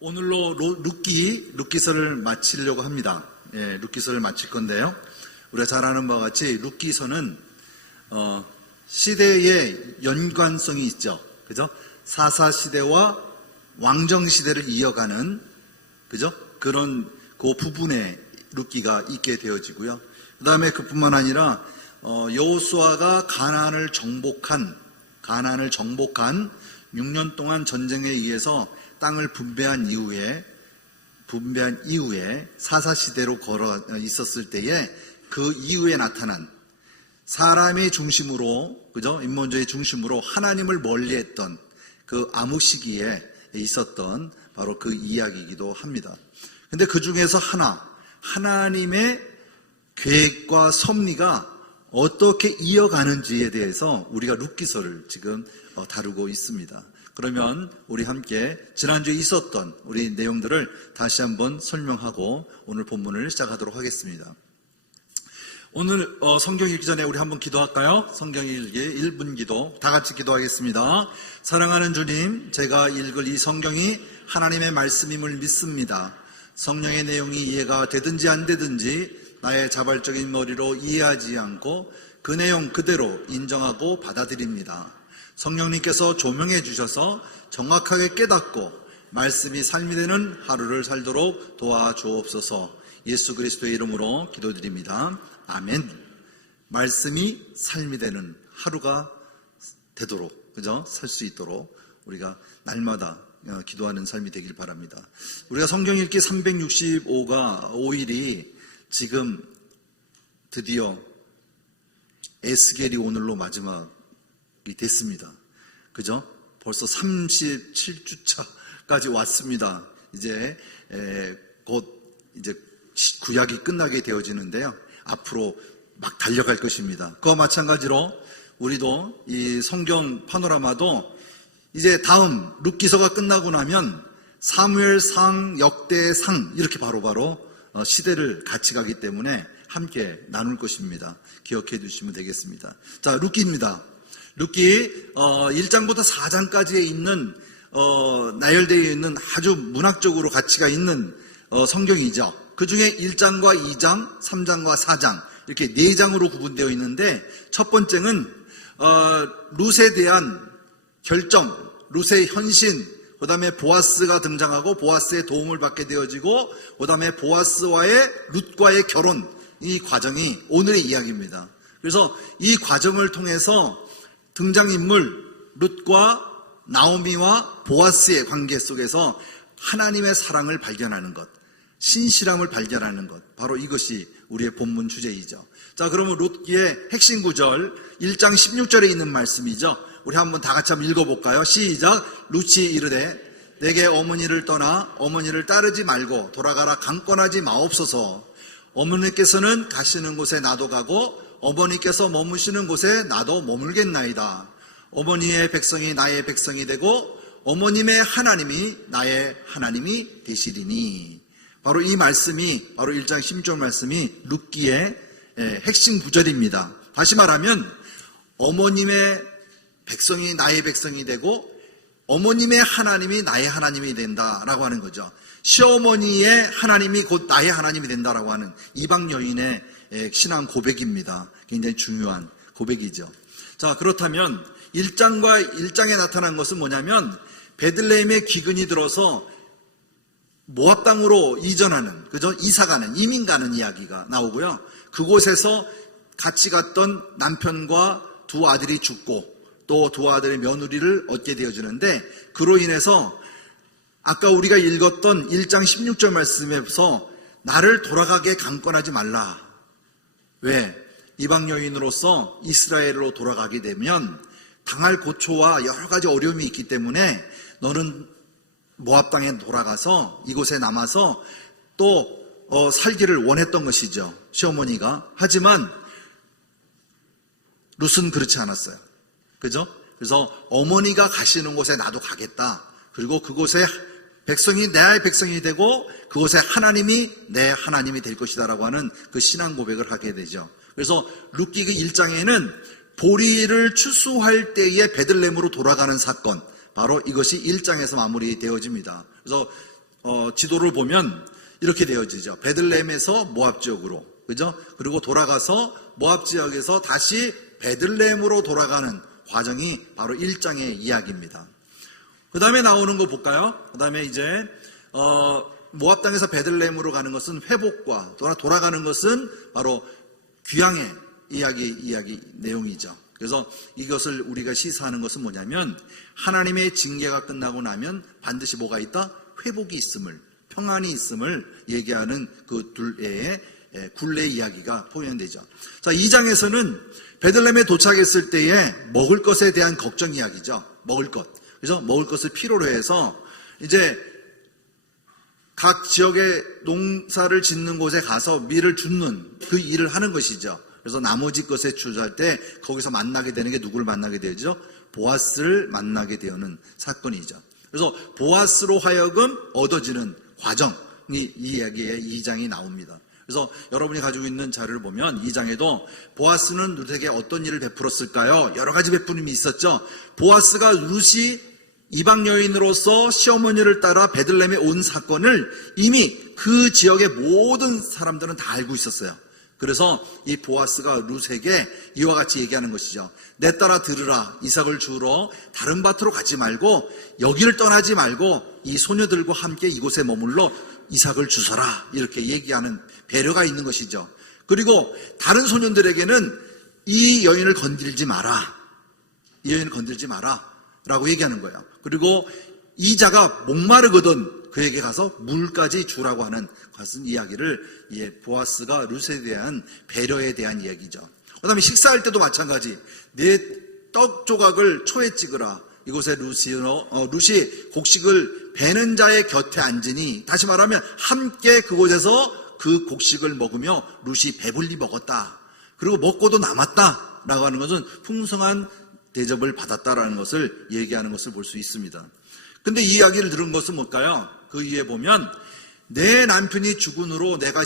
오늘로 룻기서를 마치려고 합니다. 룻기서를 마칠 건데요. 우리가 잘 아는 바와 같이 룻기서는 시대의 연관성이 있죠. 그죠? 사사 시대와 왕정 시대를 이어가는 그죠? 그런 그 부분에 룻기가 있게 되어지고요. 그 다음에 그뿐만 아니라 여호수아가 가나안을 정복한 6년 동안 전쟁에 의해서 땅을 분배한 이후에 사사시대로 걸어 있었을 때에 그 이후에 나타난 사람의 중심으로, 그죠? 인본주의 중심으로 하나님을 멀리했던 그 암흑 시기에 있었던 바로 그 이야기이기도 합니다. 근데 그 중에서 하나님의 계획과 섭리가 어떻게 이어가는지에 대해서 우리가 룻기서를 지금 다루고 있습니다. 그러면 우리 함께 지난주에 있었던 우리 내용들을 다시 한번 설명하고 오늘 본문을 시작하도록 하겠습니다. 오늘 성경 읽기 전에 우리 한번 기도할까요? 성경 읽기 1분 기도 다 같이 기도하겠습니다. 사랑하는 주님, 제가 읽을 이 성경이 하나님의 말씀임을 믿습니다. 성령의 내용이 이해가 되든지 안 되든지 나의 자발적인 머리로 이해하지 않고 그 내용 그대로 인정하고 받아들입니다. 성령님께서 조명해 주셔서 정확하게 깨닫고 말씀이 삶이 되는 하루를 살도록 도와주옵소서. 예수 그리스도의 이름으로 기도드립니다. 아멘. 말씀이 삶이 되는 하루가 되도록, 그죠? 살 수 있도록 우리가 날마다 기도하는 삶이 되길 바랍니다. 우리가 성경 읽기 365일이 지금 드디어 에스겔이 오늘로 마지막이 됐습니다. 그죠? 벌써 37주차까지 왔습니다. 이제 곧 이제 구약이 끝나게 되어지는데요. 앞으로 막 달려갈 것입니다. 그와 마찬가지로 우리도 이 성경 파노라마도 이제 다음 룻기서가 끝나고 나면 사무엘상, 역대상 이렇게 바로바로 시대를 같이 가기 때문에 함께 나눌 것입니다. 기억해 두시면 되겠습니다. 자, 룻기입니다. 룻기 1장부터 4장까지에 있는 나열되어 있는 아주 문학적으로 가치가 있는 성경이죠. 그 중에 1장과 2장, 3장과 4장 이렇게 4장으로 구분되어 있는데 첫 번째는 룻에 대한 결정, 룻의 현신, 그 다음에 보아스가 등장하고 보아스의 도움을 받게 되어지고 그 다음에 보아스와의 룻과의 결혼, 이 과정이 오늘의 이야기입니다. 그래서 이 과정을 통해서 등장인물 룻과 나오미와 보아스의 관계 속에서 하나님의 사랑을 발견하는 것, 신실함을 발견하는 것, 바로 이것이 우리의 본문 주제이죠. 자, 그러면 룻기의 핵심 구절 1장 16절에 있는 말씀이죠. 우리 한번 다 같이 한번 읽어볼까요? 시작. 룻이 이르되 내게 어머니를 떠나 어머니를 따르지 말고 돌아가라 강권하지 마옵소서. 어머니께서는 가시는 곳에 나도 가고 어머니께서 머무시는 곳에 나도 머물겠나이다. 어머니의 백성이 나의 백성이 되고 어머님의 하나님이 나의 하나님이 되시리니. 바로 이 말씀이 바로 1장 16절 말씀이 룻기의 핵심 구절입니다. 다시 말하면 어머님의 백성이 나의 백성이 되고 어머님의 하나님이 나의 하나님이 된다라고 하는 거죠. 시어머니의 하나님이 곧 나의 하나님이 된다라고 하는 이방 여인의 신앙 고백입니다. 굉장히 중요한 고백이죠. 자, 그렇다면 1장에 나타난 것은 뭐냐면 베들레헴에 기근이 들어서 모압 땅으로 이전하는, 그죠? 이사가는, 이민 가는 이야기가 나오고요. 그곳에서 같이 갔던 남편과 두 아들이 죽고 또 두 아들의 며느리를 얻게 되어지는데 그로 인해서 아까 우리가 읽었던 1장 16절 말씀에서 나를 돌아가게 강권하지 말라. 왜? 이방 여인으로서 이스라엘로 돌아가게 되면 당할 고초와 여러 가지 어려움이 있기 때문에 너는 모압 땅에 돌아가서 이곳에 남아서 또 살기를 원했던 것이죠. 시어머니가. 하지만 룻은 그렇지 않았어요. 그죠? 그래서 어머니가 가시는 곳에 나도 가겠다. 그리고 그곳에 백성이 내 백성이 되고 그곳에 하나님이 내 하나님이 될 것이다라고 하는 그 신앙 고백을 하게 되죠. 그래서 룻기 1장에는 보리를 추수할 때에 베들레헴으로 돌아가는 사건, 바로 이것이 1장에서 마무리되어집니다. 그래서 지도를 보면 이렇게 되어지죠. 베들레헴에서 모압 지역으로, 그죠? 그리고 돌아가서 모압 지역에서 다시 베들레헴으로 돌아가는 과정이 바로 1장의 이야기입니다. 그 다음에 나오는 거 볼까요? 그 다음에 이제 모압 땅에서 베들레헴으로 가는 것은 회복과 돌아가는 것은 바로 귀향의 이야기 내용이죠. 그래서 이것을 우리가 시사하는 것은 뭐냐면 하나님의 징계가 끝나고 나면 반드시 뭐가 있다? 회복이 있음을, 평안이 있음을 얘기하는 그 둘의 굴레 이야기가 포함되죠. 자, 2장에서는 베들레헴에 도착했을 때에 먹을 것에 대한 걱정 이야기죠. 먹을 것. 그래서 먹을 것을 필요로 해서 이제 각 지역의 농사를 짓는 곳에 가서 밀을 줍는 그 일을 하는 것이죠. 그래서 나머지 것에 주저할 때 거기서 만나게 되는 게 누구를 만나게 되죠? 보아스를 만나게 되는 사건이죠. 그래서 보아스로 하여금 얻어지는 과정이 이 이야기의 2장이 나옵니다. 그래서 여러분이 가지고 있는 자료를 보면 2장에도 보아스는 룻에게 어떤 일을 베풀었을까요? 여러 가지 베푸림이 있었죠. 보아스가 룻이 이방 여인으로서 시어머니를 따라 베들레헴에 온 사건을 이미 그 지역의 모든 사람들은 다 알고 있었어요. 그래서 이 보아스가 룻에게 이와 같이 얘기하는 것이죠. 내 딸아 들으라. 이삭을 주우러 다른 밭으로 가지 말고 여기를 떠나지 말고 이 소녀들과 함께 이곳에 머물러 이삭을 주서라. 이렇게 얘기하는 배려가 있는 것이죠. 그리고 다른 소년들에게는 이 여인을 건들지 마라. 이 여인을 건들지 마라. 라고 얘기하는 거예요. 그리고 이자가 목마르거든 그에게 가서 물까지 주라고 하는 것은 이야기를 보아스가 룻에 대한 배려에 대한 이야기죠. 그 다음에 식사할 때도 마찬가지. 내 떡 조각을 초에 찍으라. 이곳에 룻이 곡식을 베는 자의 곁에 앉으니, 다시 말하면 함께 그곳에서 그 곡식을 먹으며 룻이 배불리 먹었다. 그리고 먹고도 남았다. 라고 하는 것은 풍성한 대접을 받았다라는 것을 얘기하는 것을 볼 수 있습니다. 근데 이 이야기를 들은 것은 뭘까요? 그 위에 보면 내 남편이 죽은 후로 내가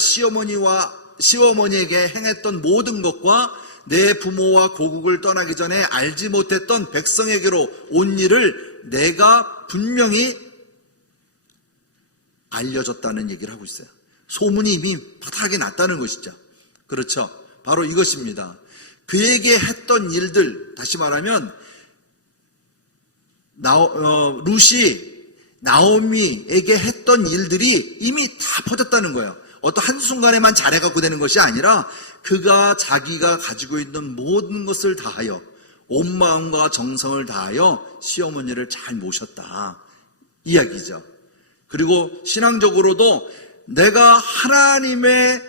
시어머니에게 행했던 모든 것과 내 부모와 고국을 떠나기 전에 알지 못했던 백성에게로 온 일을 내가 분명히 알려줬다는 얘기를 하고 있어요. 소문이 이미 바닥에 났다는 것이죠. 그렇죠. 바로 이것입니다. 그에게 했던 일들, 다시 말하면 룻이 나오미에게 했던 일들이 이미 다 퍼졌다는 거예요. 어떤 한순간에만 잘해갖고 되는 것이 아니라 그가 자기가 가지고 있는 모든 것을 다하여 온 마음과 정성을 다하여 시어머니를 잘 모셨다. 이야기죠. 그리고 신앙적으로도 내가 하나님의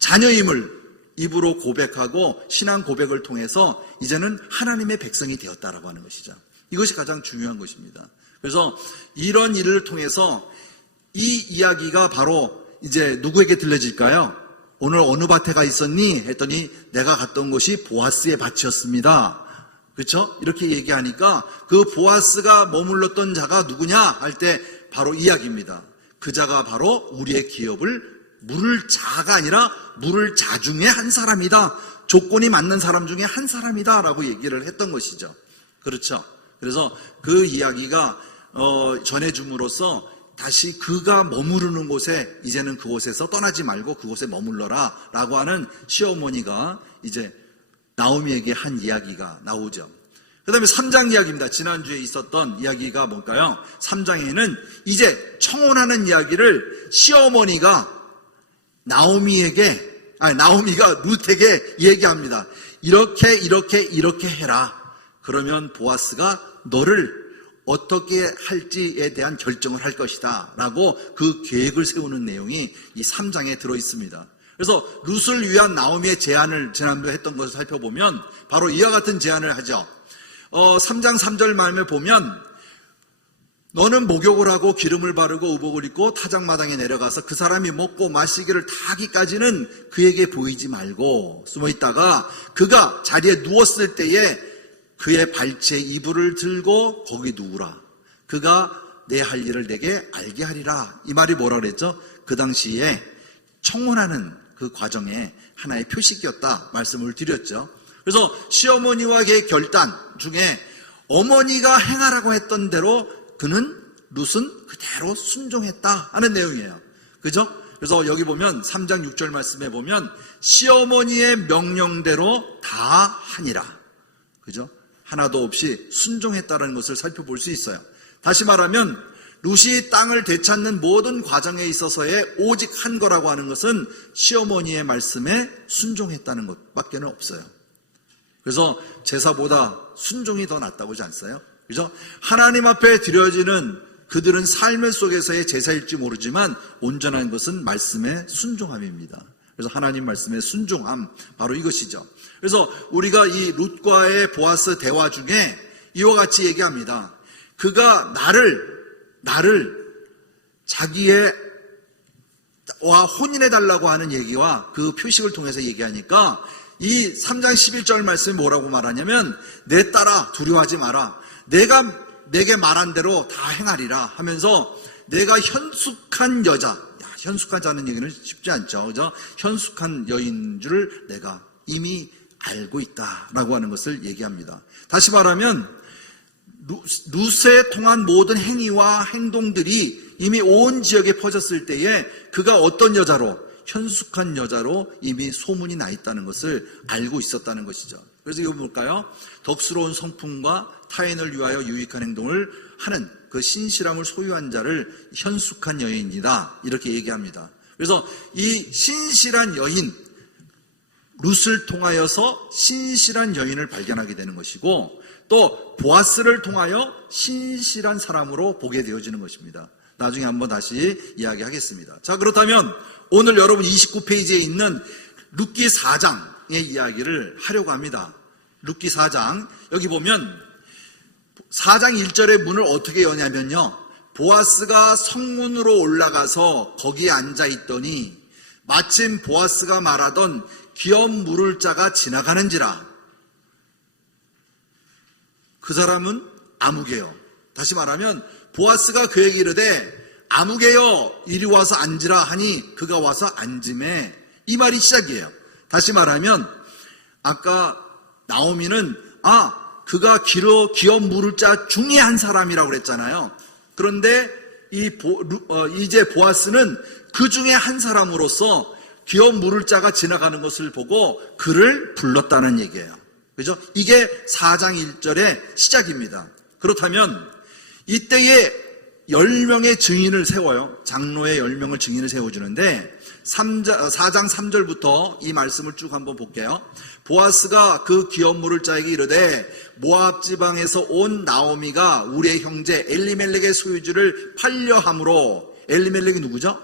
자녀임을 입으로 고백하고 신앙 고백을 통해서 이제는 하나님의 백성이 되었다라고 하는 것이죠. 이것이 가장 중요한 것입니다. 그래서 이런 일을 통해서 이 이야기가 바로 이제 누구에게 들려질까요? 오늘 어느 밭에 가 있었니? 했더니 내가 갔던 곳이 보아스의 밭이었습니다. 그렇죠? 이렇게 얘기하니까 그 보아스가 머물렀던 자가 누구냐? 할 때 바로 이야기입니다. 그 자가 바로 우리의 기업을 물을 자가 아니라 물을 자 중에 한 사람이다. 조건이 맞는 사람 중에 한 사람이다. 라고 얘기를 했던 것이죠. 그렇죠? 그래서 그 이야기가 전해줌으로써 다시 그가 머무르는 곳에 이제는 그곳에서 떠나지 말고 그곳에 머물러라 라고 하는 시어머니가 이제 나오미에게 한 이야기가 나오죠. 그 다음에 3장 이야기입니다. 지난주에 있었던 이야기가 뭘까요? 3장에는 이제 청혼하는 이야기를 시어머니가 나오미가 룻에게 얘기합니다. 이렇게 해라. 그러면 보아스가 너를 어떻게 할지에 대한 결정을 할 것이다 라고 그 계획을 세우는 내용이 이 3장에 들어있습니다. 그래서 룻을 위한 나오미의 제안을 지난주에 했던 것을 살펴보면 바로 이와 같은 제안을 하죠. 3장 3절 말씀에 보면 너는 목욕을 하고 기름을 바르고 의복을 입고 타작마당에 내려가서 그 사람이 먹고 마시기를 다 하기까지는 그에게 보이지 말고 숨어있다가 그가 자리에 누웠을 때에 그의 발치에 이불을 들고 거기 누우라. 그가 내 할 일을 내게 알게 하리라. 이 말이 뭐라 그랬죠? 그 당시에 청혼하는 그 과정에 하나의 표식이었다 말씀을 드렸죠. 그래서 시어머니와의 결단 중에 어머니가 행하라고 했던 대로 그는 룻은 그대로 순종했다 하는 내용이에요. 그죠? 그래서 여기 보면 3장 6절 말씀에 보면 시어머니의 명령대로 다 하니라. 그죠? 하나도 없이 순종했다는 것을 살펴볼 수 있어요. 다시 말하면 룻이 땅을 되찾는 모든 과정에 있어서의 오직 한 거라고 하는 것은 시어머니의 말씀에 순종했다는 것밖에는 없어요. 그래서 제사보다 순종이 더 낫다고 하지 않어요? 그죠? 하나님 앞에 드려지는 그들은 삶의 속에서의 제사일지 모르지만 온전한 것은 말씀의 순종함입니다. 그래서 하나님 말씀의 순종함, 바로 이것이죠. 그래서 우리가 이 룻과의 보아스 대화 중에 이와 같이 얘기합니다. 그가 나를 자기의 와 혼인해달라고 하는 얘기와 그 표식을 통해서 얘기하니까 이 3장 11절 말씀이 뭐라고 말하냐면 내 딸아 두려워하지 마라. 내가 내게 말한 대로 다 행하리라 하면서 내가 현숙한 여자, 현숙하자는 얘기는 쉽지 않죠. 그죠? 현숙한 여인 줄 내가 이미 알고 있다라고 하는 것을 얘기합니다. 다시 말하면 룻에 통한 모든 행위와 행동들이 이미 온 지역에 퍼졌을 때에 그가 어떤 여자로, 현숙한 여자로 이미 소문이 나 있다는 것을 알고 있었다는 것이죠. 그래서 이거 볼까요? 덕스러운 성품과 타인을 위하여 유익한 행동을 하는 그 신실함을 소유한 자를 현숙한 여인이다 이렇게 얘기합니다. 그래서 이 신실한 여인, 룻을 통하여서 신실한 여인을 발견하게 되는 것이고 또 보아스를 통하여 신실한 사람으로 보게 되어지는 것입니다. 나중에 한번 다시 이야기하겠습니다. 자, 그렇다면 오늘 여러분 29페이지에 있는 룻기 4장의 이야기를 하려고 합니다. 룻기 4장, 여기 보면 4장 1절의 문을 어떻게 여냐면요, 보아스가 성문으로 올라가서 거기에 앉아 있더니 마침 보아스가 말하던 기업 물을 자가 지나가는지라. 그 사람은 아무개요. 다시 말하면 보아스가 그에게 이르되 아무개여 이리 와서 앉으라 하니 그가 와서 앉음에, 이 말이 시작이에요. 다시 말하면 아까 나오미는 그가 기업 물을 자 중에 한 사람이라고 그랬잖아요. 그런데 이제 보아스는 그 중에 한 사람으로서 기업 물을 자가 지나가는 것을 보고 그를 불렀다는 얘기예요. 그죠? 이게 4장 1절의 시작입니다. 그렇다면 이때에 10명의 증인을 세워요. 장로의 10명을 증인을 세워주는데 4장 3절부터 이 말씀을 쭉 한번 볼게요. 보아스가 그 기업 물을 자에게 이르되 모압 지방에서 온 나오미가 우리의 형제 엘리멜렉의 소유주를 팔려 함으로. 엘리멜렉이 누구죠?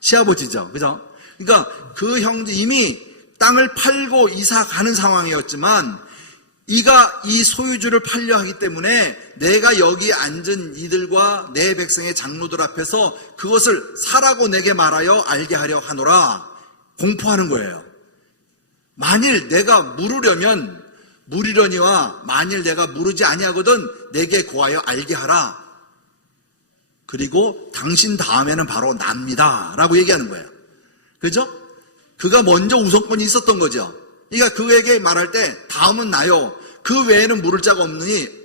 시아버지죠. 그죠? 그러니까 그 형제 이미 땅을 팔고 이사 가는 상황이었지만 이가 이 소유주를 팔려 하기 때문에 내가 여기 앉은 이들과 내 백성의 장로들 앞에서 그것을 사라고 내게 말하여 알게 하려 하노라. 공포하는 거예요. 만일 내가 물으려니와 만일 내가 물으지 아니하거든 내게 고하여 알게 하라. 그리고 당신 다음에는 바로 납니다 라고 얘기하는 거예요. 그죠? 그가 먼저 우선권이 있었던 거죠. 그러니까 그에게 말할 때 다음은 나요. 그 외에는 물을 자가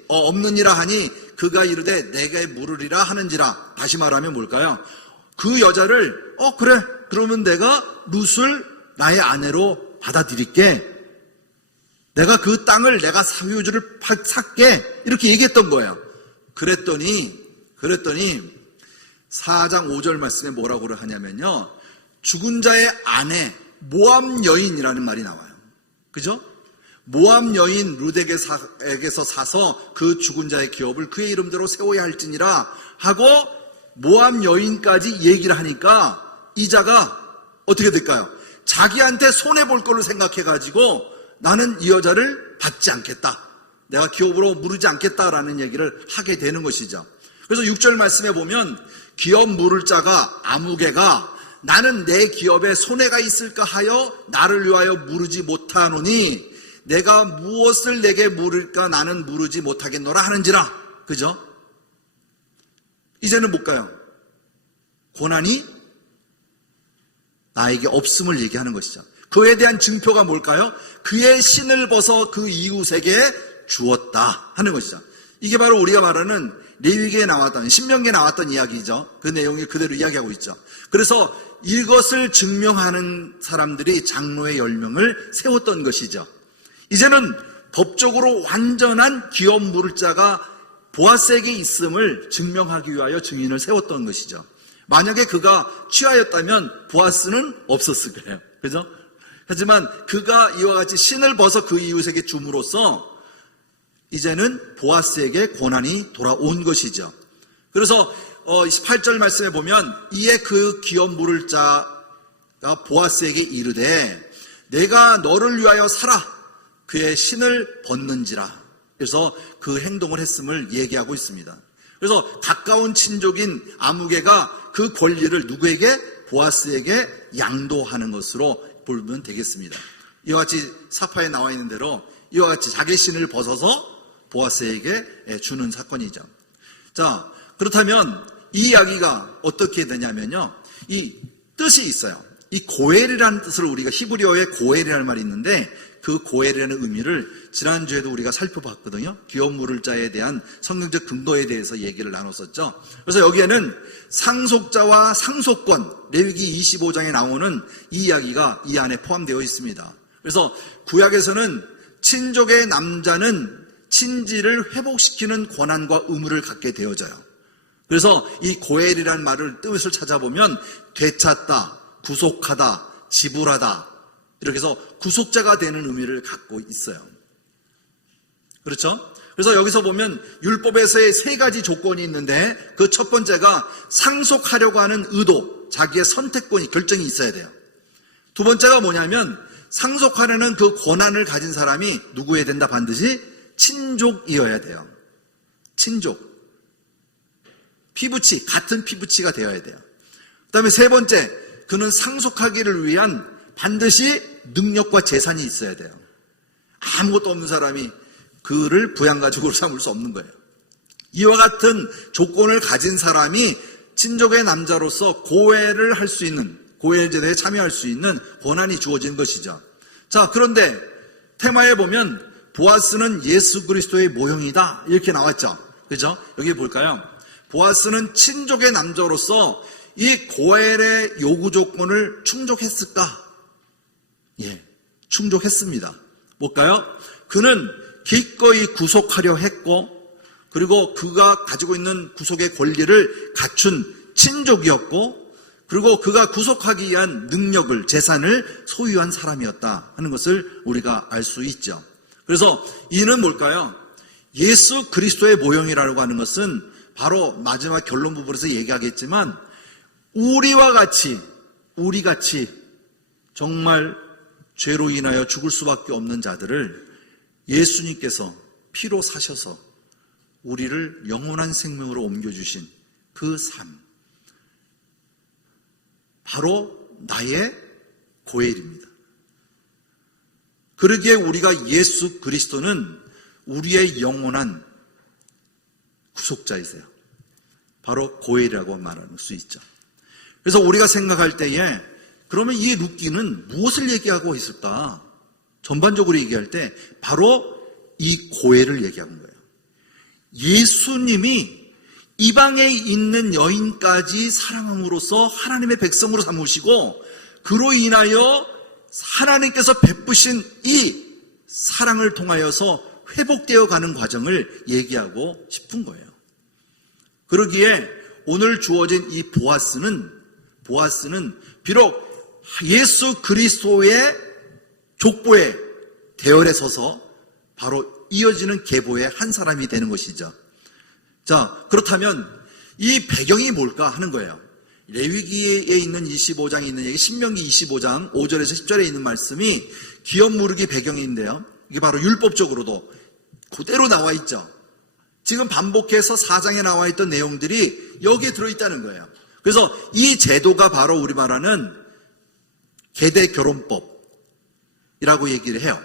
없느니라 하니 그가 이르되 내게 물으리라 하는지라. 다시 말하면 뭘까요? 그 여자를 그래, 그러면 내가 룻을 나의 아내로 받아들일게. 내가 그 땅을 내가 소유주를 살게. 이렇게 얘기했던 거예요. 그랬더니 4장 5절 말씀에 뭐라고 하냐면요, 죽은 자의 아내 모압 여인이라는 말이 나와요. 그죠? 모압 여인 룻에게서 사서 그 죽은 자의 기업을 그의 이름대로 세워야 할지니라 하고 모압 여인까지 얘기를 하니까 이자가 어떻게 될까요? 자기한테 손해볼 걸로 생각해가지고 나는 이 여자를 받지 않겠다, 내가 기업으로 물으지 않겠다라는 얘기를 하게 되는 것이죠. 그래서 6절 말씀에 보면 기업 물을 자가 아무개가 나는 내 기업에 손해가 있을까 하여 나를 위하여 물으지 못하노니 내가 무엇을 내게 물을까 나는 물으지 못하겠노라 하는지라. 그죠? 이제는 뭘까요? 고난이 나에게 없음을 얘기하는 것이죠. 그에 대한 증표가 뭘까요? 그의 신을 벗어 그 이웃에게 주었다 하는 것이죠. 이게 바로 우리가 말하는 레위기에 나왔던, 신명기에 나왔던 이야기죠. 그 내용을 그대로 이야기하고 있죠. 그래서 이것을 증명하는 사람들이 장로의 10명을 세웠던 것이죠. 이제는 법적으로 완전한 기업 물을 자가 보아스에게 있음을 증명하기 위하여 증인을 세웠던 것이죠. 만약에 그가 취하였다면 보아스는 없었을 거예요. 그죠? 하지만 그가 이와 같이 신을 벗어 그 이웃에게 줌으로써 이제는 보아스에게 고난이 돌아온 것이죠. 그래서 28절 말씀에 보면 이에 그 기업 물을 자가 보아스에게 이르되 내가 너를 위하여 살아 그의 신을 벗는지라. 그래서 그 행동을 했음을 얘기하고 있습니다. 그래서 가까운 친족인 아무개가 그 권리를 누구에게? 보아스에게 양도하는 것으로 보면 되겠습니다. 이와 같이 사파에 나와 있는 대로 이와 같이 자기 신을 벗어서 보아스에게 주는 사건이죠. 자, 그렇다면 이 이야기가 어떻게 되냐면요, 이 뜻이 있어요. 이 고엘이라는 뜻을 우리가 히브리어에 고엘이라는 말이 있는데 그 고엘이라는 의미를 지난주에도 우리가 살펴봤거든요. 기업 물을 자에 대한 성경적 근거에 대해서 얘기를 나눴었죠. 그래서 여기에는 상속자와 상속권, 레위기 25장에 나오는 이 이야기가 이 안에 포함되어 있습니다. 그래서 구약에서는 친족의 남자는 친지를 회복시키는 권한과 의무를 갖게 되어져요. 그래서 이 고엘이라는 말을 뜻을 찾아보면 되찾다, 구속하다, 지불하다, 이렇게 해서 구속자가 되는 의미를 갖고 있어요. 그렇죠? 그래서 여기서 보면 율법에서의 3가지 조건이 있는데 그 첫 번째가 상속하려고 하는 의도, 자기의 선택권이, 결정이 있어야 돼요. 두 번째가 뭐냐면 상속하려는 그 권한을 가진 사람이 누구여야 된다? 반드시 친족이어야 돼요. 친족. 피부치, 같은 피부치가 되어야 돼요. 그 다음에 세 번째, 그는 상속하기를 위한 반드시 능력과 재산이 있어야 돼요. 아무것도 없는 사람이 그를 부양가족으로 삼을 수 없는 거예요. 이와 같은 조건을 가진 사람이 친족의 남자로서 고엘을 할 수 있는, 고엘 제도에 참여할 수 있는 권한이 주어진 것이죠. 자, 그런데 테마에 보면 보아스는 예수 그리스도의 모형이다 이렇게 나왔죠. 그죠? 여기 볼까요? 보아스는 친족의 남자로서 이 고엘의 요구 조건을 충족했을까? 예, 충족했습니다. 뭘까요? 그는 기꺼이 구속하려 했고, 그리고 그가 가지고 있는 구속의 권리를 갖춘 친족이었고, 그리고 그가 구속하기 위한 능력을, 재산을 소유한 사람이었다 하는 것을 우리가 알 수 있죠. 그래서 이는 뭘까요? 예수 그리스도의 모형이라고 하는 것은 바로 마지막 결론 부분에서 얘기하겠지만 우리와 같이, 우리같이 정말 죄로 인하여 죽을 수밖에 없는 자들을 예수님께서 피로 사셔서 우리를 영원한 생명으로 옮겨주신 그 삶, 바로 나의 고엘입니다. 그러기에 우리가 예수 그리스도는 우리의 영원한 구속자이세요. 바로 고엘이라고 말할 수 있죠. 그래서 우리가 생각할 때에 그러면 이 룻기는 무엇을 얘기하고 있을까? 전반적으로 얘기할 때 바로 이 고엘을 얘기하는 거예요. 예수님이 이방에 있는 여인까지 사랑함으로써 하나님의 백성으로 삼으시고 그로 인하여 하나님께서 베푸신 이 사랑을 통하여서 회복되어 가는 과정을 얘기하고 싶은 거예요. 그러기에 오늘 주어진 이 보아스는 비록 예수 그리스도의 족보의 대열에 서서 바로 이어지는 계보의 한 사람이 되는 것이죠. 자, 그렇다면 이 배경이 뭘까 하는 거예요. 레위기에 있는 25장에 있는 얘기, 신명기 25장 5절에서 10절에 있는 말씀이 기업 무르기 배경인데요. 이게 바로 율법적으로도 그대로 나와 있죠. 지금 반복해서 4장에 나와 있던 내용들이 여기에 들어있다는 거예요. 그래서 이 제도가 바로 우리 말하는 계대결혼법이라고 얘기를 해요.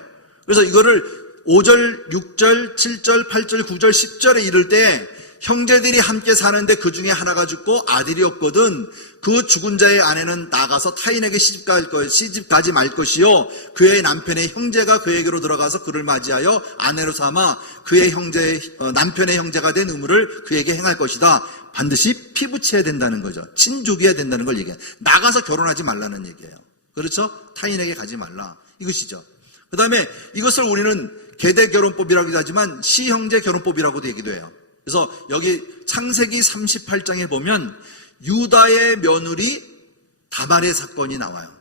그래서 이거를 5절, 6절, 7절, 8절, 9절, 10절에 이를 때 형제들이 함께 사는데 그 중에 하나가 죽고 아들이 없거든 그 죽은 자의 아내는 나가서 타인에게 시집가지 말 것이요 그의 남편의 형제가 그에게로 들어가서 그를 맞이하여 아내로 삼아 그의 남편의 형제가 된 의무를 그에게 행할 것이다. 반드시 피부치해야 된다는 거죠. 친족이어야 된다는 걸 얘기해요. 나가서 결혼하지 말라는 얘기예요. 그렇죠? 타인에게 가지 말라. 이것이죠. 그 다음에 이것을 우리는 계대결혼법이라고도 하지만 시형제 결혼법이라고도 얘기도 해요. 그래서 여기 창세기 38장에 보면 유다의 며느리 다말의 사건이 나와요.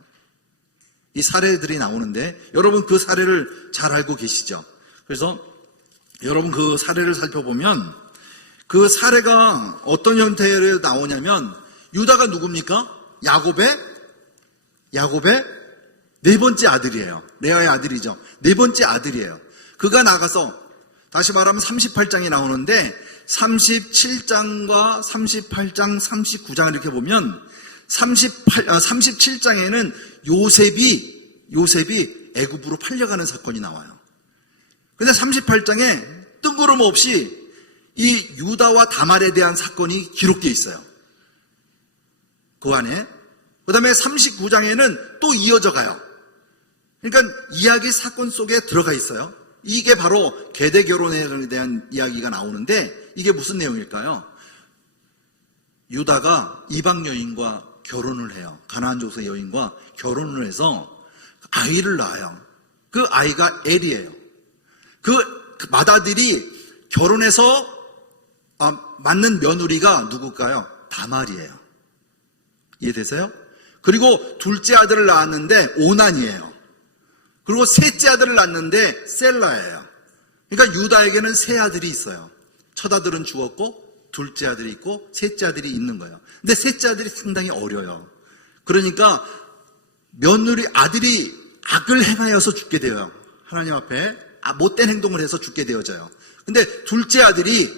이 사례들이 나오는데 여러분 그 사례를 잘 알고 계시죠? 그래서 여러분 그 사례를 살펴보면 그 사례가 어떤 형태로 나오냐면 유다가 누굽니까? 야곱의 네 번째 아들이에요. 레아의 아들이죠. 네 번째 아들이에요. 그가 나가서 다시 말하면 38장이 나오는데 37장과 38장, 39장을 이렇게 보면 37장에는 요셉이 애굽으로 팔려가는 사건이 나와요. 근데 38장에 뜬구름없이 이 유다와 다말에 대한 사건이 기록되어 있어요. 그 안에. 그 다음에 39장에는 또 이어져 가요. 그러니까 이야기 사건 속에 들어가 있어요. 이게 바로 계대 결혼에 대한 이야기가 나오는데 이게 무슨 내용일까요? 유다가 이방 여인과 결혼을 해요. 가나안 족속 여인과 결혼을 해서 아이를 낳아요. 그 아이가 엘이에요. 그 맏아들이 결혼해서 맞는 며느리가 누굴까요? 다말이에요. 이해되세요? 그리고 둘째 아들을 낳았는데 오난이에요. 그리고 셋째 아들을 낳았는데 셀라예요. 그러니까 유다에게는 세 아들이 있어요. 첫 아들은 죽었고 둘째 아들이 있고 셋째 아들이 있는 거예요. 근데 셋째 아들이 상당히 어려요. 그러니까 아들이 악을 행하여서 죽게 돼요. 하나님 앞에 못된 행동을 해서 죽게 되어져요. 근데 둘째 아들이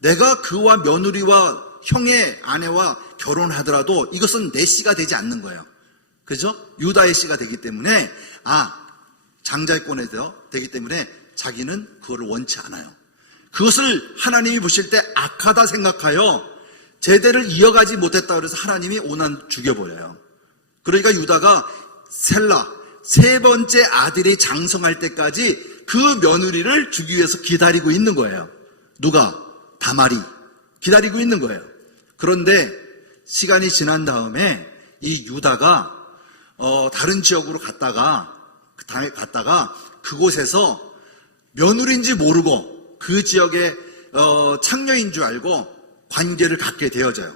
내가 그와 며느리와 형의 아내와 결혼하더라도 이것은 내 씨가 되지 않는 거예요. 그죠? 유다의 씨가 되기 때문에 장자권에 되기 때문에 자기는 그거를 원치 않아요. 그것을 하나님이 보실 때 악하다 생각하여 제대를 이어가지 못했다 그래서 하나님이 오난 죽여버려요. 그러니까 유다가 셀라 세 번째 아들이 장성할 때까지 그 며느리를 주기 위해서 기다리고 있는 거예요. 누가? 다말이 기다리고 있는 거예요. 그런데 시간이 지난 다음에 이 유다가 다른 지역으로 갔다가 그곳에서 며느리인지 모르고 그 지역의 창녀인 줄 알고 관계를 갖게 되어져요.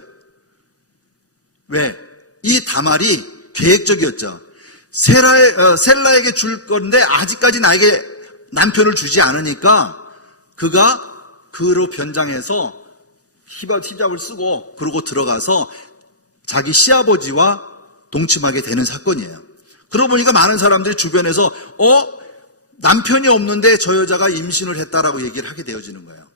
왜? 이 다말이 계획적이었죠. 셀라에게 줄 건데 아직까지 나에게 남편을 주지 않으니까 그가 그로 변장해서 히잡을 쓰고 그러고 들어가서 자기 시아버지와 동침하게 되는 사건이에요. 그러고 보니까 많은 사람들이 주변에서 남편이 없는데 저 여자가 임신을 했다라고 얘기를 하게 되어지는 거예요.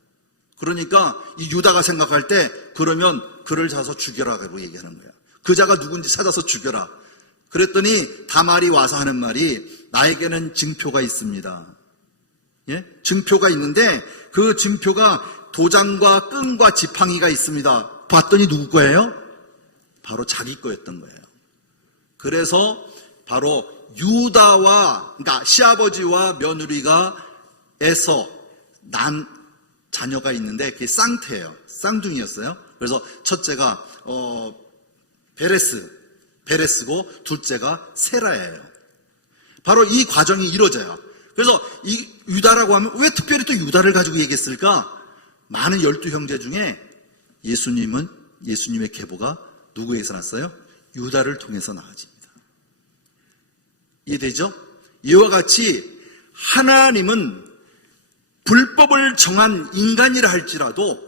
그러니까 이 유다가 생각할 때 그러면 그를 잡아서 죽여라고 얘기하는 거예요. 그 자가 누군지 찾아서 죽여라. 그랬더니 다말이 와서 하는 말이 나에게는 증표가 있습니다. 예? 증표가 있는데 그 증표가 도장과 끈과 지팡이가 있습니다. 봤더니 누구 거예요? 바로 자기 거였던 거예요. 그래서 바로 유다와 그러니까 시아버지와 며느리가 에서 난 자녀가 있는데 그게 쌍태예요. 쌍둥이였어요. 그래서 첫째가 베레스고 둘째가 세라예요. 바로 이 과정이 이루어져요. 그래서 이 유다라고 하면 왜 특별히 또 유다를 가지고 얘기했을까? 많은 12형제 중에 예수님의 계보가 누구에서 났어요? 유다를 통해서 나아집니다. 이해되죠? 이와 같이 하나님은 불법을 정한 인간이라 할지라도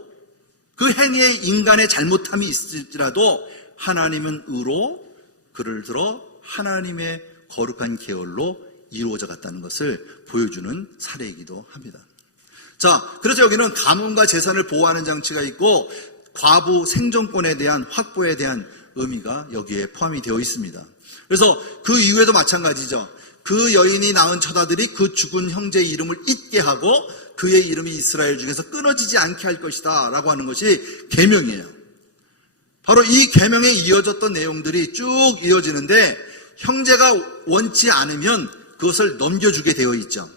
그 행위에 인간의 잘못함이 있을지라도 하나님은 의로 그를 들어 하나님의 거룩한 계열로 이루어져 갔다는 것을 보여주는 사례이기도 합니다. 자, 그래서 여기는 가문과 재산을 보호하는 장치가 있고 과부 생존권에 대한 확보에 대한 의미가 여기에 포함이 되어 있습니다. 그래서 그 이후에도 마찬가지죠. 그 여인이 낳은 처자들이 그 죽은 형제의 이름을 잊게 하고 그의 이름이 이스라엘 중에서 끊어지지 않게 할 것이다 라고 하는 것이 계명이에요. 바로 이 계명에 이어졌던 내용들이 쭉 이어지는데 형제가 원치 않으면 그것을 넘겨주게 되어 있죠.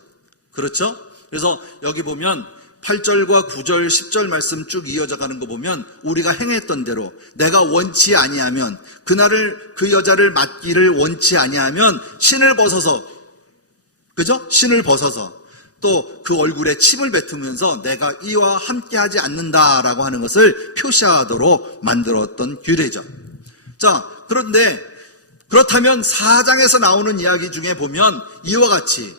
그렇죠? 그래서 여기 보면 8절과 9절, 10절 말씀 쭉 이어져 가는 거 보면 우리가 행했던 대로 내가 원치 아니하면 그 여자를 맞기를 원치 아니하면 신을 벗어서, 그죠? 신을 벗어서 또 그 얼굴에 침을 뱉으면서 내가 이와 함께하지 않는다라고 하는 것을 표시하도록 만들었던 규례죠. 자, 그런데 그렇다면 4장에서 나오는 이야기 중에 보면 이와 같이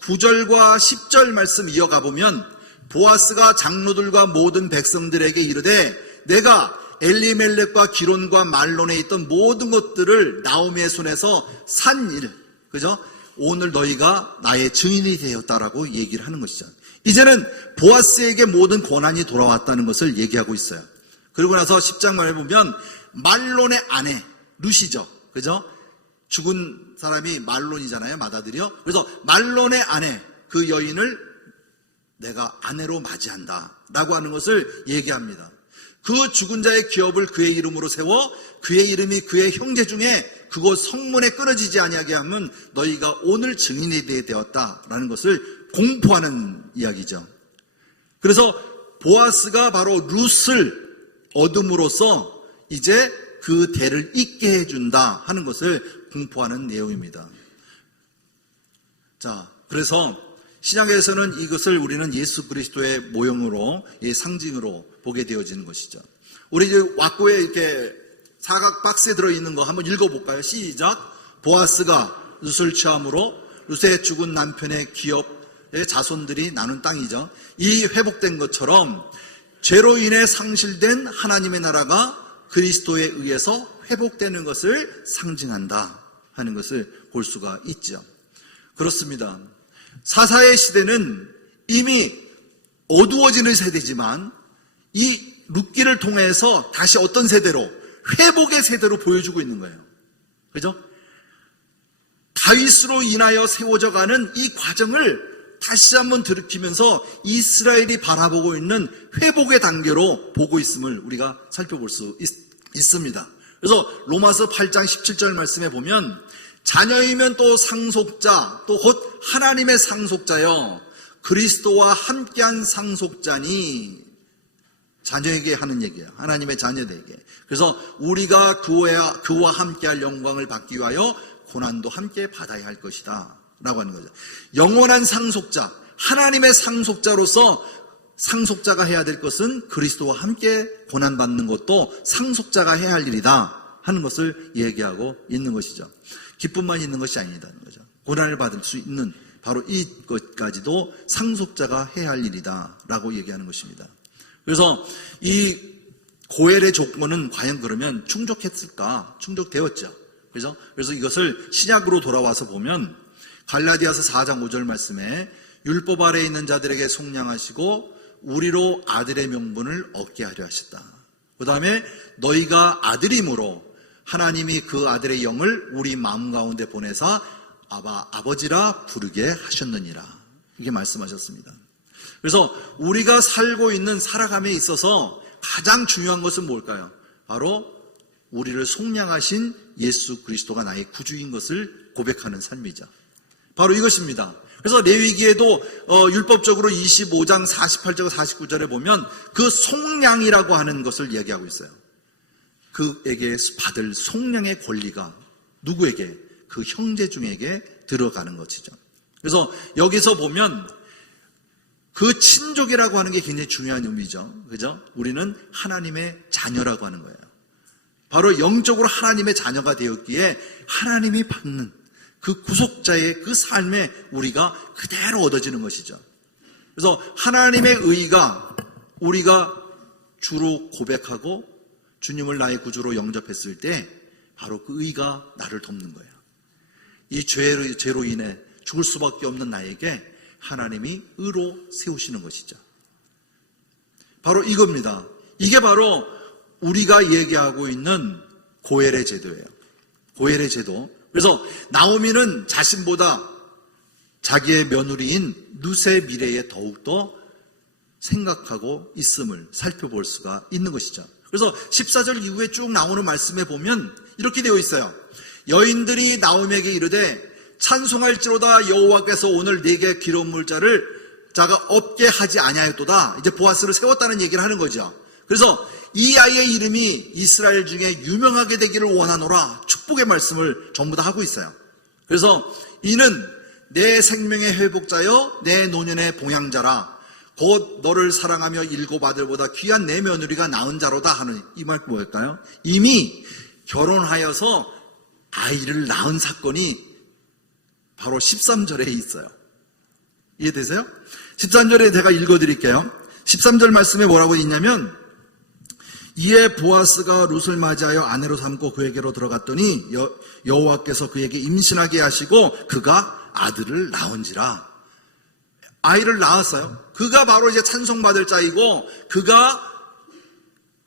9절과 10절 말씀 이어가 보면 보아스가 장로들과 모든 백성들에게 이르되 내가 엘리멜렉과 기론과 말론에 있던 모든 것들을 나오미의 손에서 산 일, 그죠? 오늘 너희가 나의 증인이 되었다라고 얘기를 하는 것이죠. 이제는 보아스에게 모든 권한이 돌아왔다는 것을 얘기하고 있어요. 그리고 나서 10장 말에 보면 말론의 아내 루시죠, 그죠? 죽은 사람이 말론이잖아요, 맏아들이요. 그래서 말론의 아내, 그 여인을 내가 아내로 맞이한다 라고 하는 것을 얘기합니다. 그 죽은 자의 기업을 그의 이름으로 세워 그의 이름이 그의 형제 중에 그곳 성문에 끊어지지 아니하게 하면 너희가 오늘 증인이 되었다라는 것을 공포하는 이야기죠. 그래서 보아스가 바로 룻을 얻음으로써 이제 그 대를 잇게 해준다 하는 것을 공포하는 내용입니다. 자, 그래서 신약에서는 이것을 우리는 예수 그리스도의 모형으로, 상징으로 보게 되어지는 것이죠. 우리 왁구에 이렇게 사각 박스에 들어있는 거 한번 읽어볼까요? 시작. 보아스가 룻을 취함으로 룻의 죽은 남편의 기업의 자손들이 나눈 땅이죠. 이 회복된 것처럼 죄로 인해 상실된 하나님의 나라가 그리스도에 의해서 회복되는 것을 상징한다 하는 것을 볼 수가 있죠. 그렇습니다. 사사의 시대는 이미 어두워지는 세대지만 이 룻기를 통해서 다시 어떤 세대로? 회복의 세대로 보여주고 있는 거예요. 그죠? 다윗으로 인하여 세워져 가는 이 과정을 다시 한번 들이키면서 이스라엘이 바라보고 있는 회복의 단계로 보고 있음을 우리가 살펴볼 수 있습니다. 그래서 로마서 8장 17절 말씀에 보면 자녀이면 또 상속자, 또 곧 하나님의 상속자여 그리스도와 함께한 상속자니, 자녀에게 하는 얘기예요. 하나님의 자녀들에게. 그래서 우리가 그와 함께할 영광을 받기 위하여 고난도 함께 받아야 할 것이다 라고 하는 거죠. 영원한 상속자, 하나님의 상속자로서 상속자가 해야 될 것은 그리스도와 함께 고난받는 것도 상속자가 해야 할 일이다 하는 것을 얘기하고 있는 것이죠. 기쁨만 있는 것이 아니다는 거죠. 고난을 받을 수 있는 바로 이것까지도 상속자가 해야 할 일이다 라고 얘기하는 것입니다. 그래서 이 고엘의 조건은 과연 그러면 충족했을까? 충족되었죠. 그래서 이것을 신약으로 돌아와서 보면 갈라디아서 4장 5절 말씀에 율법 아래에 있는 자들에게 속량하시고 우리로 아들의 명분을 얻게 하려 하셨다. 그 다음에 너희가 아들임으로 하나님이 그 아들의 영을 우리 마음 가운데 보내사 아버지라 부르게 하셨느니라. 이렇게 말씀하셨습니다. 그래서 우리가 살고 있는 살아감에 있어서 가장 중요한 것은 뭘까요? 바로 우리를 속량하신 예수 그리스도가 나의 구주인 것을 고백하는 삶이죠. 바로 이것입니다. 그래서 레위기에도 율법적으로 25장 48절 49절에 보면 그 속량이라고 하는 것을 이야기하고 있어요. 그에게 받을 속량의 권리가 누구에게? 그 형제 중에게 들어가는 것이죠. 그래서 여기서 보면 그 친족이라고 하는 게 굉장히 중요한 의미죠. 그죠? 우리는 하나님의 자녀라고 하는 거예요. 바로 영적으로 하나님의 자녀가 되었기에 하나님이 받는 그 구속자의 그 삶에 우리가 그대로 얻어지는 것이죠. 그래서 하나님의 의가 우리가 주로 고백하고 주님을 나의 구주로 영접했을 때 바로 그 의가 나를 돕는 거예요. 이 죄로 인해 죽을 수밖에 없는 나에게 하나님이 의로 세우시는 것이죠. 바로 이겁니다. 이게 바로 우리가 얘기하고 있는 고엘의 제도예요. 고엘의 제도. 그래서 나오미는 자신보다 자기의 며느리인 룻의 미래에 더욱더 생각하고 있음을 살펴볼 수가 있는 것이죠. 그래서 14절 이후에 쭉 나오는 말씀에 보면 이렇게 되어 있어요. 여인들이 나오미에게 이르되 찬송할지로다 여호와께서 오늘 네게 기름 물 자가 없게 하지 아니하였도다. 이제 보아스를 세웠다는 얘기를 하는 거죠. 그래서 이 아이의 이름이 이스라엘 중에 유명하게 되기를 원하노라 축복의 말씀을 전부 다 하고 있어요. 그래서 이는 내 생명의 회복자여 내 노년의 봉양자라 곧 너를 사랑하며 일곱 아들보다 귀한 내 며느리가 낳은 자로다 하는 이 말 뭐일까요? 이미 결혼하여서 아이를 낳은 사건이 바로 13절에 있어요. 이해되세요? 13절에 제가 읽어드릴게요. 13절 말씀에 뭐라고 있냐면 이에 보아스가 룻을 맞이하여 아내로 삼고 그에게로 들어갔더니 여호와께서 그에게 임신하게 하시고 그가 아들을 낳은지라. 아이를 낳았어요. 그가 바로 이제 찬송받을 자이고 그가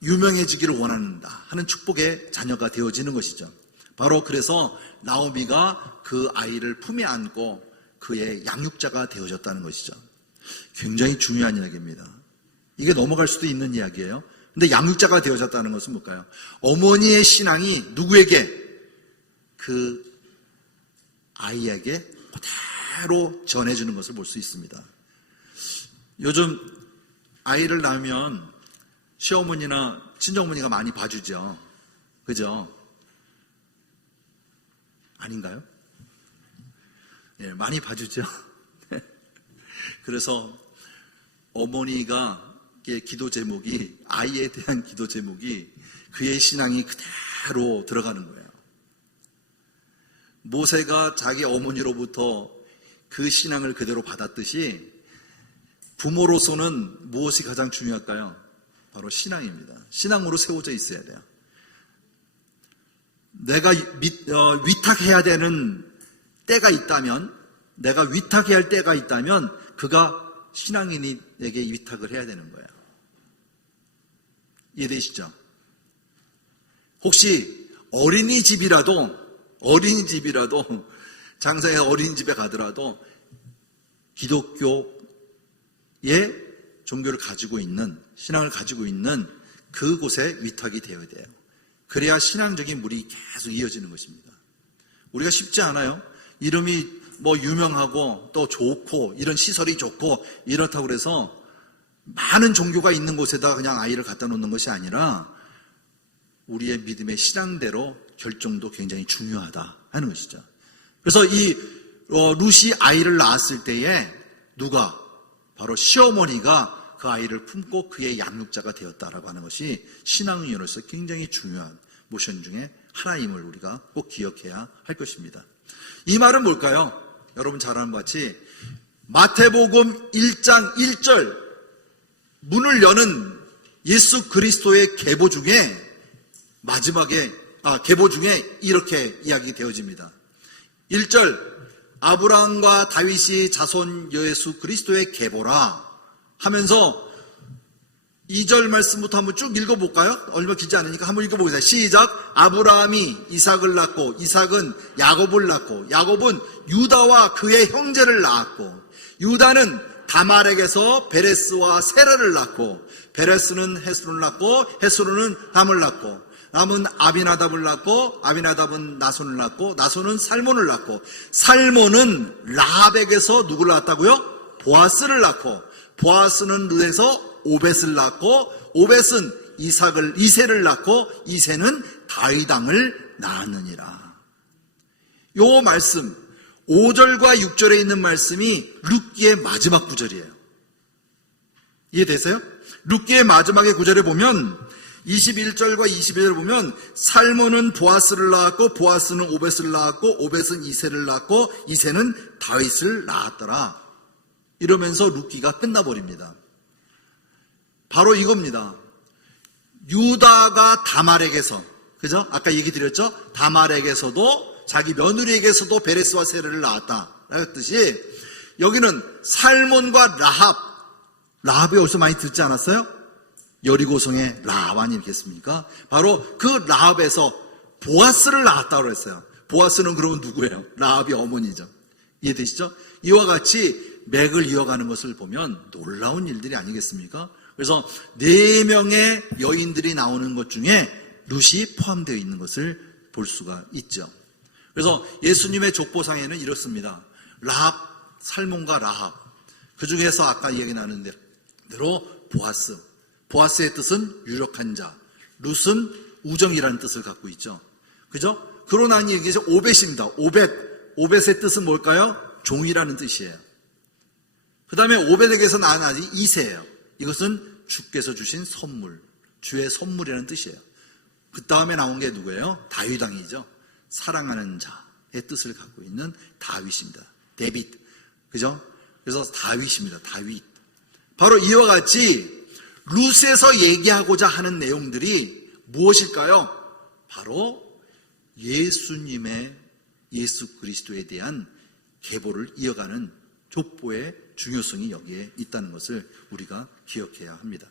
유명해지기를 원한다 하는 축복의 자녀가 되어지는 것이죠. 바로 그래서 나오미가 그 아이를 품에 안고 그의 양육자가 되어졌다는 것이죠. 굉장히 중요한 이야기입니다. 이게 넘어갈 수도 있는 이야기예요. 근데 양육자가 되어졌다는 것은 뭘까요? 어머니의 신앙이 누구에게? 그 아이에게 그대로 전해주는 것을 볼 수 있습니다. 요즘 아이를 낳으면 시어머니나 친정어머니가 많이 봐주죠. 그죠? 아닌가요? 예, 많이 봐주죠. 그래서 어머니가 기도 제목이 아이에 대한 기도 제목이 그의 신앙이 그대로 들어가는 거예요. 모세가 자기 어머니로부터 그 신앙을 그대로 받았듯이 부모로서는 무엇이 가장 중요할까요? 바로 신앙입니다. 신앙으로 세워져 있어야 돼요. 내가 위탁해야 되는 때가 있다면, 내가 위탁해야 할 때가 있다면 그가 신앙인에게 위탁을 해야 되는 거예요. 이해되시죠? 혹시 어린이집이라도 장사의 어린이집에 가더라도 기독교의 종교를 가지고 있는, 신앙을 가지고 있는 그곳에 위탁이 되어야 돼요. 그래야 신앙적인 물이 계속 이어지는 것입니다. 우리가 쉽지 않아요. 이름이 유명하고 또 좋고 이런 시설이 좋고 이렇다고 그래서 많은 종교가 있는 곳에다 그냥 아이를 갖다 놓는 것이 아니라 우리의 믿음의 신앙대로 결정도 굉장히 중요하다 하는 것이죠. 그래서 이 룻이 아이를 낳았을 때에 누가? 바로 시어머니가 그 아이를 품고 그의 양육자가 되었다라고 하는 것이 신앙인으로서 굉장히 중요한 모션 중에 하나임을 우리가 꼭 기억해야 할 것입니다. 이 말은 뭘까요? 여러분 잘 아는 같이 마태복음 1장 1절 문을 여는 예수 그리스도의 계보 중에 계보 중에 이렇게 이야기되어집니다. 1절 아브라함과 다윗이 자손 예수 그리스도의 계보라 하면서 2절 말씀부터 한번 쭉 읽어볼까요? 얼마 길지 않으니까 한번 읽어보겠습니다. 시작. 아브라함이 이삭을 낳고 이삭은 야곱을 낳고 야곱은 유다와 그의 형제를 낳았고 유다는 다말에게서 베레스와 세라를 낳고 베레스는 헤스론을 낳고 헤스론은 람을 낳고 람은 아비나답을 낳고 아비나답은 나손을 낳고 나손은 살몬을 낳고 살몬은 라합에게서 누구를 낳았다고요? 보아스를 낳고 보아스는 르에서 오벳을 낳고 오벳은 이새를 낳고 이새는 다윗 왕을 낳았느니라. 요 말씀 5절과 6절에 있는 말씀이 룻기의 마지막 구절이에요. 이해되세요? 룻기의 마지막의 구절에 보면 21절과 22절을 보면 살몬은 보아스를 낳았고 보아스는 오벳을 낳았고 오벳은 이새를 낳았고 이새는 다윗을 낳았더라. 이러면서 룻기가 끝나버립니다. 바로 이겁니다. 유다가 다말에게서, 그죠? 아까 얘기 드렸죠? 다말에게서도 자기 며느리에게서도 베레스와 세라를 낳았다 했듯이 여기는 살몬과 라합이 어디서 많이 듣지 않았어요? 여리고성의 라합 아니겠습니까? 바로 그 라합에서 보아스를 낳았다고 했어요. 보아스는 그러면 누구예요? 라합이 어머니죠. 이해되시죠? 이와 같이 맥을 이어가는 것을 보면 놀라운 일들이 아니겠습니까? 그래서 4명의 여인들이 나오는 것 중에 룻이 포함되어 있는 것을 볼 수가 있죠. 그래서 예수님의 족보상에는 이렇습니다. 라합, 살몬과 라합. 그 중에서 아까 이야기 나눈 대로 보아스. 보아스의 뜻은 유력한 자. 룻은 우정이라는 뜻을 갖고 있죠. 그죠? 그러고 나니 여기서 오벳입니다. 오벳의 뜻은 뭘까요? 종이라는 뜻이에요. 그 다음에 오벳에게서 낳은 아들이 이새예요. 이것은 주께서 주신 선물, 주의 선물이라는 뜻이에요. 그 다음에 나온 게 누구예요? 다윗 왕이죠. 사랑하는 자의 뜻을 갖고 있는 다윗입니다. 데빗. 그죠? 그래서 다윗입니다. 다윗. 바로 이와 같이 룻에서 얘기하고자 하는 내용들이 무엇일까요? 바로 예수님의 예수 그리스도에 대한 계보를 이어가는 족보의 중요성이 여기에 있다는 것을 우리가 기억해야 합니다.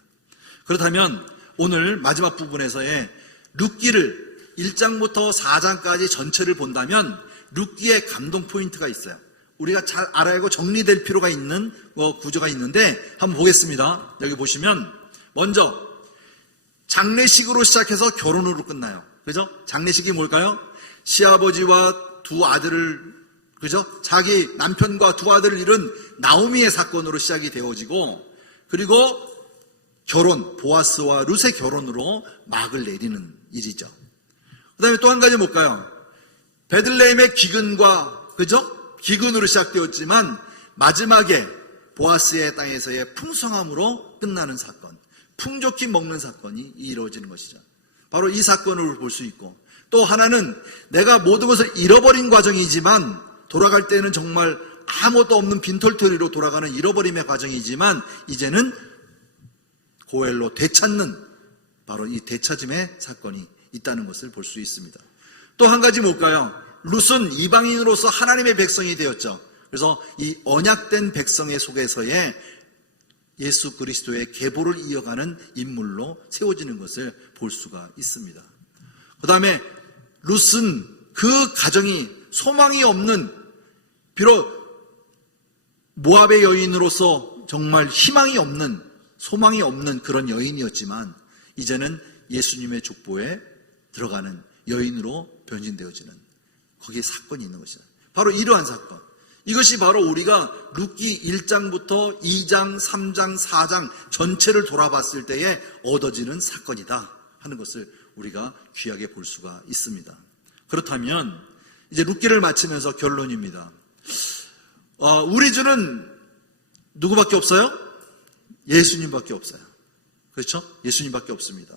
그렇다면 오늘 마지막 부분에서의 룻기를 1장부터 4장까지 전체를 본다면 룻기의 감동 포인트가 있어요. 우리가 잘 알아야 하고 정리될 필요가 있는 구조가 있는데 한번 보겠습니다. 여기 보시면 먼저 장례식으로 시작해서 결혼으로 끝나요. 그죠? 장례식이 뭘까요? 시아버지와 두 아들을, 그죠? 자기 남편과 두 아들을 잃은 나오미의 사건으로 시작이 되어지고, 그리고 결혼, 보아스와 룻의 결혼으로 막을 내리는 일이죠. 그 다음에 또 한 가지 뭘까요? 베들레헴의 기근과, 그죠? 기근으로 시작되었지만 마지막에 보아스의 땅에서의 풍성함으로 끝나는 사건, 풍족히 먹는 사건이 이루어지는 것이죠. 바로 이 사건을 볼 수 있고, 또 하나는 내가 모든 것을 잃어버린 과정이지만 돌아갈 때는 정말 아무것도 없는 빈털터리로 돌아가는 잃어버림의 과정이지만 이제는 고엘로 되찾는 바로 이 되찾음의 사건이 있다는 것을 볼 수 있습니다. 또 한 가지 뭘까요? 룻은 이방인으로서 하나님의 백성이 되었죠. 그래서 이 언약된 백성의 속에서의 예수 그리스도의 계보를 이어가는 인물로 세워지는 것을 볼 수가 있습니다. 그 다음에 룻은 그 가정이 소망이 없는, 비록 모압의 여인으로서 정말 희망이 없는, 소망이 없는 그런 여인이었지만 이제는 예수님의 족보에 들어가는 여인으로 변신되어지는 거기에 사건이 있는 것이죠. 바로 이러한 사건. 이것이 바로 우리가 룻기 1장부터 2장, 3장, 4장 전체를 돌아봤을 때에 얻어지는 사건이다 하는 것을 우리가 귀하게 볼 수가 있습니다. 그렇다면 이제 룻기를 마치면서 결론입니다. 우리 주는 누구밖에 없어요? 예수님밖에 없어요. 그렇죠? 예수님밖에 없습니다.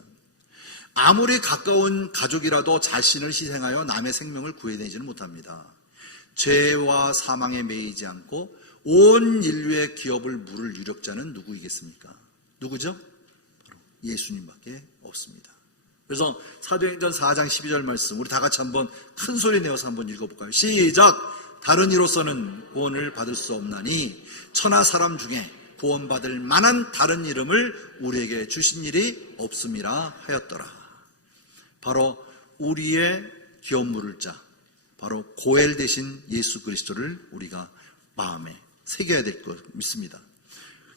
아무리 가까운 가족이라도 자신을 희생하여 남의 생명을 구해내지는 못합니다. 죄와 사망에 매이지 않고 온 인류의 기업을 물을 유력자는 누구이겠습니까? 누구죠? 바로 예수님밖에 없습니다. 그래서 사도행전 4장 12절 말씀 우리 다 같이 한번 큰 소리 내어서 한번 읽어볼까요? 시작! 다른 이로서는 구원을 받을 수 없나니 천하 사람 중에 구원받을 만한 다른 이름을 우리에게 주신 일이 없음이라 하였더라. 바로 우리의 기업 물을 자, 바로 고엘 대신 예수 그리스도를 우리가 마음에 새겨야 될 것 믿습니다.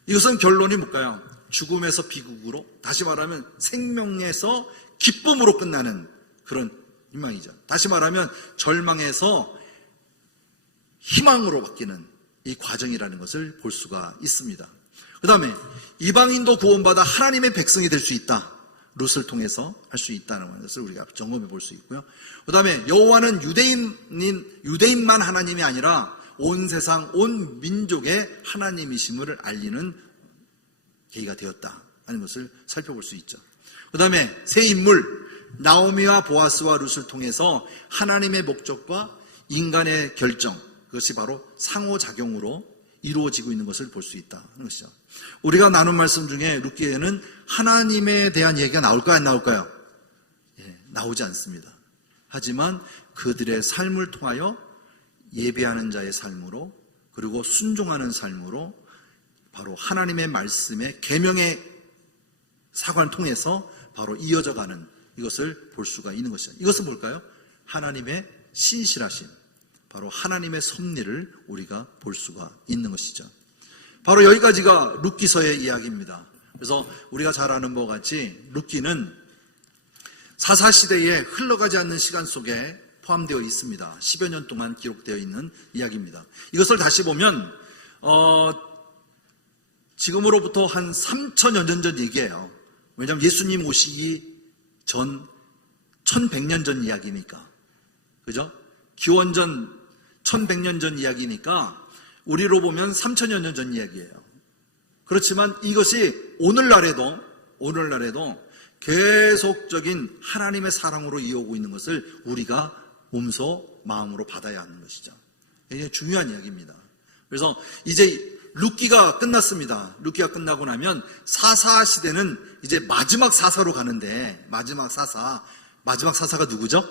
이것은 결론이 뭘까요? 죽음에서 비극으로, 다시 말하면 생명에서 기쁨으로 끝나는 그런 희망이죠. 다시 말하면 절망에서 희망으로 바뀌는 이 과정이라는 것을 볼 수가 있습니다. 그 다음에 이방인도 구원받아 하나님의 백성이 될 수 있다. 룻을 통해서 할 수 있다는 것을 우리가 점검해 볼 수 있고요. 그 다음에 여호와는 유대인만 하나님이 아니라 온 세상 온 민족의 하나님이심을 알리는 계기가 되었다 하는 것을 살펴볼 수 있죠. 그 다음에 새 인물 나오미와 보아스와 룻을 통해서 하나님의 목적과 인간의 결정, 그것이 바로 상호작용으로 이루어지고 있는 것을 볼 수 있다는 것이죠. 우리가 나눈 말씀 중에 룻기에는 하나님에 대한 얘기가 나올까요? 안 나올까요? 나오지 않습니다. 하지만 그들의 삶을 통하여 예배하는 자의 삶으로, 그리고 순종하는 삶으로 바로 하나님의 말씀의 계명의 사관을 통해서 바로 이어져가는 이것을 볼 수가 있는 것이죠. 이것은 뭘까요? 하나님의 신실하신, 바로 하나님의 섭리를 우리가 볼 수가 있는 것이죠. 바로 여기까지가 룻기서의 이야기입니다. 그래서 우리가 잘 아는 바와 같이 룻기는 사사시대에 흘러가지 않는 시간 속에 포함되어 있습니다. 10여 년 동안 기록되어 있는 이야기입니다. 이것을 다시 보면 지금으로부터 한 3천여 년 전 얘기예요. 왜냐하면 예수님 오시기 전 1100년 전 이야기니까. 그죠? 기원전 1100년 전 이야기니까 우리로 보면 3000여 년 전 이야기예요. 그렇지만 이것이 오늘날에도 계속적인 하나님의 사랑으로 이어오고 있는 것을 우리가 몸소 마음으로 받아야 하는 것이죠. 굉장히 중요한 이야기입니다. 그래서 이제 룻기가 끝났습니다. 룻기가 끝나고 나면 사사 시대는 이제 마지막 사사로 가는데 마지막 사사가 누구죠?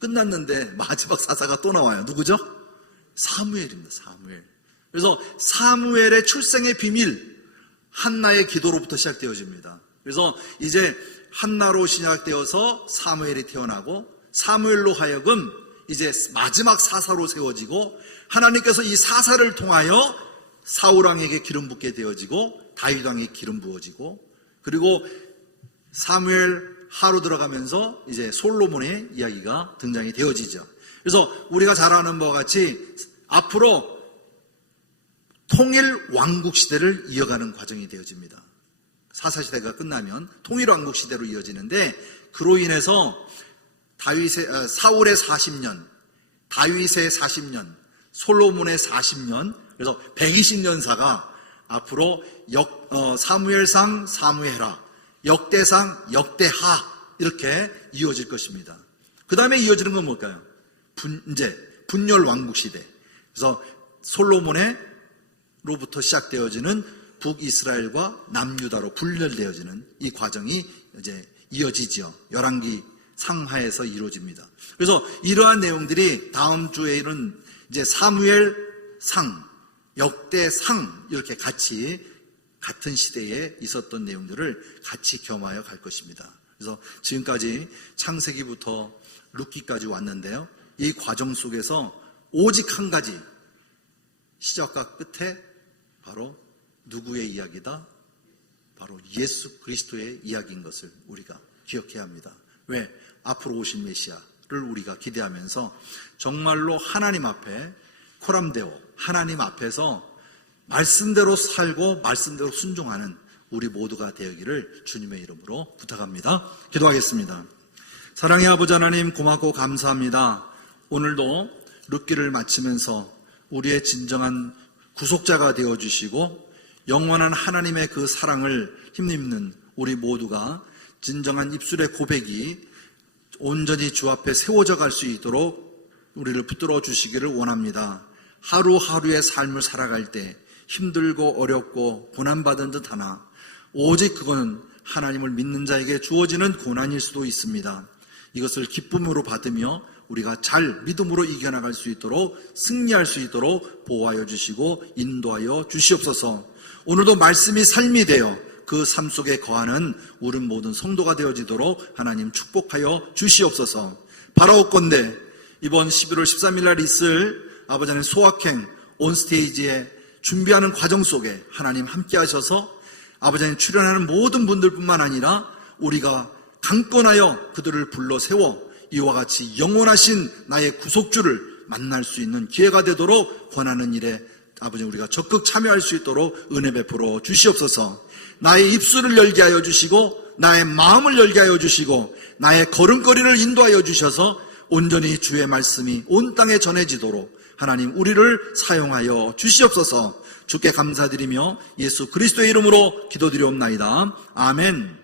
끝났는데 마지막 사사가 또 나와요. 누구죠? 사무엘입니다. 사무엘. 그래서 사무엘의 출생의 비밀, 한나의 기도로부터 시작되어집니다. 그래서 이제 한나로 시작되어서 사무엘이 태어나고 사무엘로 하여금 이제 마지막 사사로 세워지고 하나님께서 이 사사를 통하여 사울왕에게 기름 붓게 되어지고 다윗왕에게 기름 부어지고 그리고 사무엘 하로 들어가면서 이제 솔로몬의 이야기가 등장이 되어지죠. 그래서 우리가 잘 아는 바와 같이 앞으로 통일 왕국 시대를 이어가는 과정이 되어집니다. 사사시대가 끝나면 통일 왕국 시대로 이어지는데 그로 인해서 사울의 40년, 다윗의 40년, 솔로몬의 40년, 그래서 120년사가 앞으로 사무엘상, 사무엘하, 역대상, 역대하 이렇게 이어질 것입니다. 그 다음에 이어지는 건 뭘까요? 분열 왕국 시대. 그래서 솔로몬으로부터 시작되어지는 북이스라엘과 남유다로 분열되어지는 이 과정이 이제 이어지죠. 열왕기 상하에서 이루어집니다. 그래서 이러한 내용들이 다음 주에는 이제 사무엘상, 역대상 이렇게 같이 같은 시대에 있었던 내용들을 같이 겸하여 갈 것입니다. 그래서 지금까지 창세기부터 룻기까지 왔는데요. 이 과정 속에서 오직 한 가지 시작과 끝에 바로 누구의 이야기다? 바로 예수 그리스도의 이야기인 것을 우리가 기억해야 합니다. 왜? 앞으로 오신 메시아를 우리가 기대하면서 정말로 하나님 앞에 코람데오, 하나님 앞에서 말씀대로 살고 말씀대로 순종하는 우리 모두가 되기를 주님의 이름으로 부탁합니다. 기도하겠습니다. 사랑의 아버지 하나님 고맙고 감사합니다. 오늘도 룻기를 마치면서 우리의 진정한 구속자가 되어주시고 영원한 하나님의 그 사랑을 힘입는 우리 모두가 진정한 입술의 고백이 온전히 주 앞에 세워져 갈 수 있도록 우리를 붙들어 주시기를 원합니다. 하루하루의 삶을 살아갈 때 힘들고 어렵고 고난받은 듯 하나 오직 그거는 하나님을 믿는 자에게 주어지는 고난일 수도 있습니다. 이것을 기쁨으로 받으며 우리가 잘 믿음으로 이겨나갈 수 있도록 승리할 수 있도록 보호하여 주시고 인도하여 주시옵소서. 오늘도 말씀이 삶이 되어 그 삶 속에 거하는 우리 모든 성도가 되어지도록 하나님 축복하여 주시옵소서. 바라옵건대 이번 11월 13일 날 있을 아버지 하나님 소확행 온스테이지에 준비하는 과정 속에 하나님 함께 하셔서 아버지 하나님 출연하는 모든 분들뿐만 아니라 우리가 강권하여 그들을 불러 세워 이와 같이 영원하신 나의 구속주를 만날 수 있는 기회가 되도록 권하는 일에 아버지 우리가 적극 참여할 수 있도록 은혜 베풀어 주시옵소서. 나의 입술을 열게 하여 주시고 나의 마음을 열게 하여 주시고 나의 걸음걸이를 인도하여 주셔서 온전히 주의 말씀이 온 땅에 전해지도록 하나님 우리를 사용하여 주시옵소서. 주께 감사드리며 예수 그리스도의 이름으로 기도드리옵나이다. 아멘.